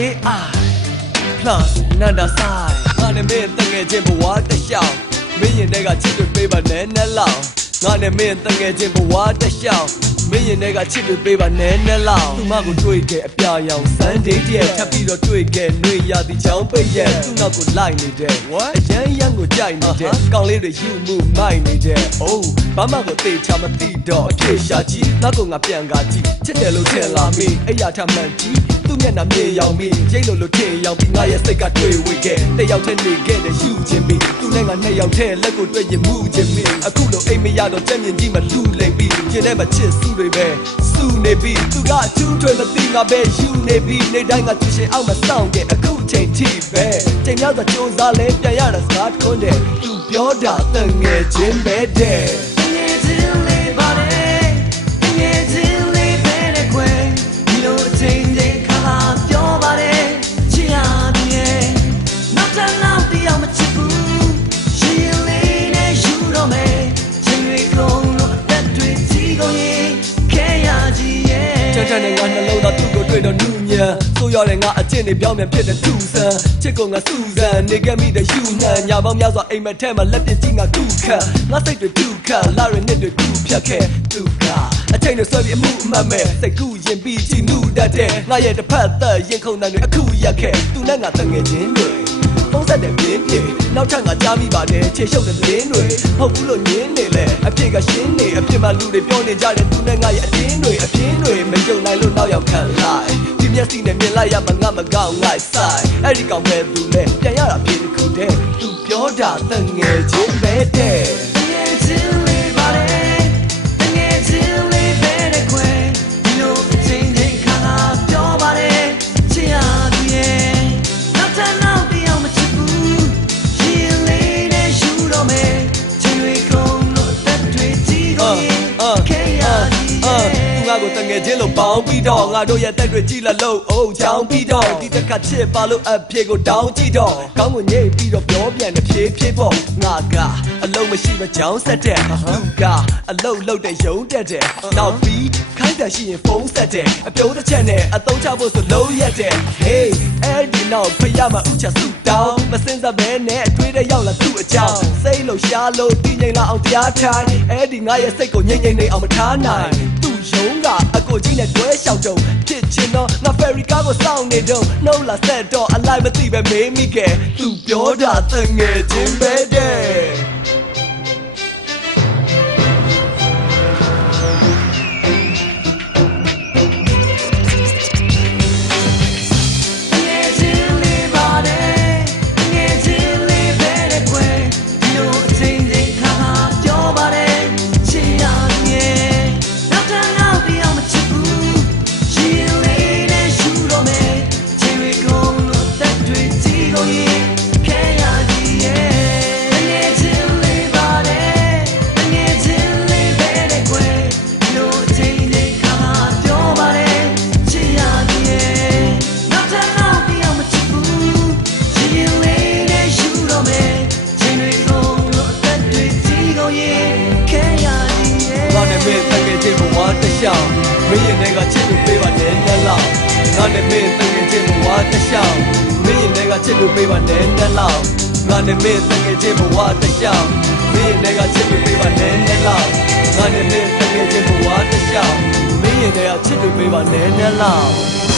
AI plus နန္ဒဆိုင်ငါနဲ့မင်းတငယ်ချင်းဘဝတစ်လျှောက်မင်းရင်တွေကချစ်တွေပေးပါနဲ့နဲ့လောက်ငါနဲ့မင်းတငယ်ချင်းဘဝတစ်လျှောက်မင်းရင်တွေကချစ်တွေပေးပါနဲ့နဲ့လောက်သူမကိုတွေ့ခဲ့အပြာရောင် Sunday တည်းထပ်ပြီးတော့တွေ့ခဲ့နှွေရသည်ချောင်းပိတ်ရဲ့သူ့နောက်ကိုလိုက်နေတဲ့ what အရန်ရန်ကိုကြိုက်နေတဲ့ကောင်းလေးတွေယူမှုမိုက်နေတဲ့ oh ဘာမှကိုသိချမသိတော့အဖြစ်ရှာကြည့်နောက်ကိုငါပြန်ကားကြည့်ချစ်တယ်လို့ထင်လာမိအဲ့ရထမှန်ကြည့်သူ့မျက်နှာမြေရောင်မိရိတ်လို့ထင်ရောင်ပြီးငါရဲ့စိတ်ကတွေ့ဝေခဲ့တယောက်တည်းနေခဲ့တဲ့ယူခြင်းပြီးသူနဲ့ငါနှစ်ယောက်တည်းလက်ကိုတွေ့ရင်မှုခြင်းပြီးအခုလိုအိမ်မရတော့ကြက်မြင်ကြီးမလူလိမ့်ပြီးကျင်းထဲမှာချစ်စုတွေပဲစုနေပြီးသူကအထူးထွေမသိငါပဲယူနေပြီးနေတိုင်းကသူရှင်အောင်မဆောင်ခဲ့အခုချိန်ထိပဲချိန်များစွာကြိုးစားလဲပြန်ရတာစကားထွန်းတယ်သူပြောတာတငယ်ချင်းပဲတဲ့ငယ်ချင်းလေးပါတဲ့ငယ်ချင်းလေးပဲတဲ့ကွယ်ဒီလိုအချိန်ချင်းခါပြောပါတယ်ချစ်ရတဲ့နောက်တစ်နောက်တယောက်မချစ်ဘူးရှင်လေးနဲ့ယူတော့မယ်ချိန်တွေကုန်လို့အသက်တွေကြီးကုန်ရင်ခဲရကြီးရဲ့ချမ်းနဲ့ငါနှလုံးသားသူ့ကိုတွေ့တော့နူးညံဆိုရတဲ့ငါအကျင့်တွေပြောင်းပြန်ဖြစ်တဲ့သူဆန်ချစ်ကိုငါစူဇန်နေခဲ့မိတဲ့ယူနှံညာပေါင်းများစွာအိမ်မက်ထဲမှာလက်ပြကြီးငါကူခတ်ငါစိတ်တွေဒုက္ခလာရနှစ်တွေကူဖြတ်ခဲ့ဒုက္ခအချိန်တွေဆွဲပြီးအမှုအမှတ်မဲ့စိတ်ကူရင်ပြီးကြည်နူတတ်တဲ့ငါရဲ့တစ်ဖက်သက်ရင်ခုန်တန်တွေအခုရက်ခဲ့သူနဲ့ငါတငယ်ချင်းတွေပုံစံတဲ့ပြင်းပြနောက်ထပ်ငါကြားမိပါတယ်ခြေရှုပ်တဲ့သတင်းတွေဟုတ်ဘူးလို့ညင်းနေလဲအဖြစ်ကရှင်းနေအဖြစ်မှလူတွေပြောနေကြတဲ့သူနဲ့ငါရဲ့အတင်းတွေအပြင်းတွေမယုံနိုင်လို့နောက်ရောက်ခံလိုက်ဒီမျက်စိနဲ့မြင်လိုက်ရမှငါမကောင်းငါဆိုင်အဲ့ဒီကောင်ပဲသူလဲပြန်ရတာဖြစ်တစ်ခုတည်းသူပြောတာတငယ်ချင်းပဲတဲ့တငယ်ချင်းလေးပါလေတငယ်ချင်းလေးပဲတဲ့ခွေဒီလိုအချင်းချင်းခါပြောပါတယ်ချစ်ရသူရဲ့နောက်ထပ်နောက်တယောက်မချစ်ဘူးရှင်လေးနဲ့ယူတော့မယ်ချင်းတွေကုန်လို့အသက်တွေကြီးကုန်ရင်ခဲရကြီးရဲ့သူငါကိုတငယ်ချင်းလို့ပေါင်းပြီးတော့ငါတို့ရဲ့တက်တွေကြည့်လာလို့အိုးချောင်းပြီးတော့ဒီတစ်ခါချစ်ပါလို့အဖေကိုတောင်းကြည့်တော့ကောင်းကိုညိတ်ပြီးတော့ပြောပြန်တဲ့ဖြည်းဖြည်းပေါ့ငါကအလုံးမရှိမချောင်းဆက်တဲ့လူကအလုံးလုံးတဲ့ယုံတက်တဲ့နောက်ပြီးခိုင်းတယ်ရှိရင်ဖုန်းဆက်တဲ့အပြုံးတစ်ချက်နဲ့အသုံးချဖို့ဆိုလုံးရက်တဲ့ hey အဲ့ဒီနောက်ဖရမဥချဆူတောင်းမစင်စားပဲနဲ့အတွေ့တဲ့ရောက်လာသူ့အကြောင်းစိတ်လို့ရှားလို့တည်ငြိမ်လာအောင်တရားထိုင်အဲ့ဒီငါရဲ့စိတ်ကိုငြိမ်ငြိမ်နေအောင်မထားနိုင်သူ့ယုံကအကိုကြီးနဲ့တွဲလျှောက်တော့ဖြစ်ချင်တော့ငါဖယ်ရီကားကိုစောင့်နေတော့နှုတ်လာဆက်တော့အလိုက်မသိပဲမေးမိခဲ့သူပြောတာတငယ်ချင်းပဲတဲ့မင်းရင်တွေကချစ်လို့ပေးပါနဲ့နဲ့လောက်ငါနဲ့မင်းတကယ်ချင်းဘဝတစ်လျှောက်မင်းရင်တွေကချစ်လို့ပေးပါနဲ့နဲ့လောက်ငါနဲ့မင်းတကယ်ချင်းဘဝတစ်လျှောက်မင်းရင်တွေကချစ်လို့ပေးပါနဲ့နဲ့လောက်ငါနဲ့မင်းတကယ်ချင်းဘဝတစ်လျှောက်မင်းရင်တွေကချစ်လို့ပေးပါနဲ့နဲ့လောက်